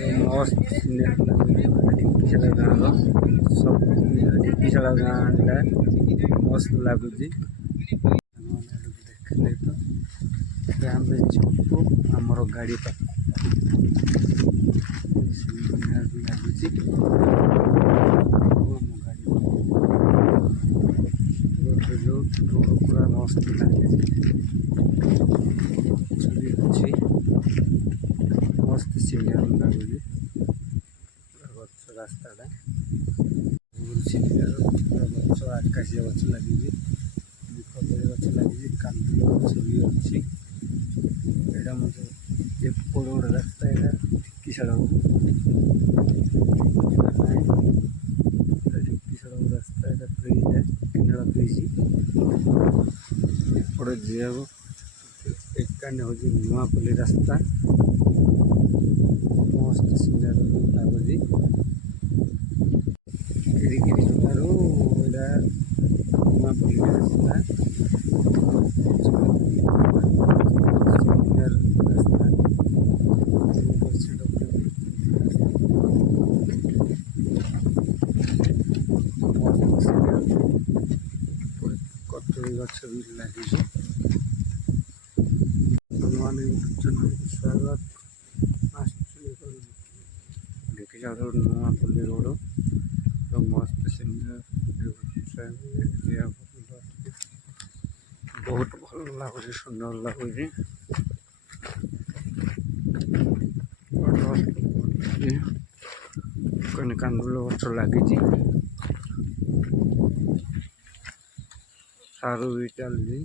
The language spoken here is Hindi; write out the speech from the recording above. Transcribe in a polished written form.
मस्त ढिंकीशाला गाँव सब ढिंकीशाला गाँटा मस्त लगुच देखले तो आम छुटू आमर गाड़ी लगुच पूरा मस्त लगे मस्त सिंगार लगुच रास्ता सिंगार गच आकाशिया गच लगे कदली गच लगे कांदुल गच भी अच्छी यहाँ मुझे एपड़ गोटे रास्ता यहाँ ढिंकीशाला ढिंकीशाला रास्ता यहाँ ब्रिज है केंद्रा ब्रिज एपटे जाओ एकाने हूँ नुआपल्ली रास्ता मस्त सिंगार लगुच गिरिगिरी जगार नुआपल्ली रास्ता सिंगार रास्ता कदली गच भी लगे स्वागत ढिंकीशाला रोड नुआपल्ली रोड मस्त सिंगार बहुत भल लगुच सुंदर लगुच कहीं कांदुल गच लगी सारू भी चलती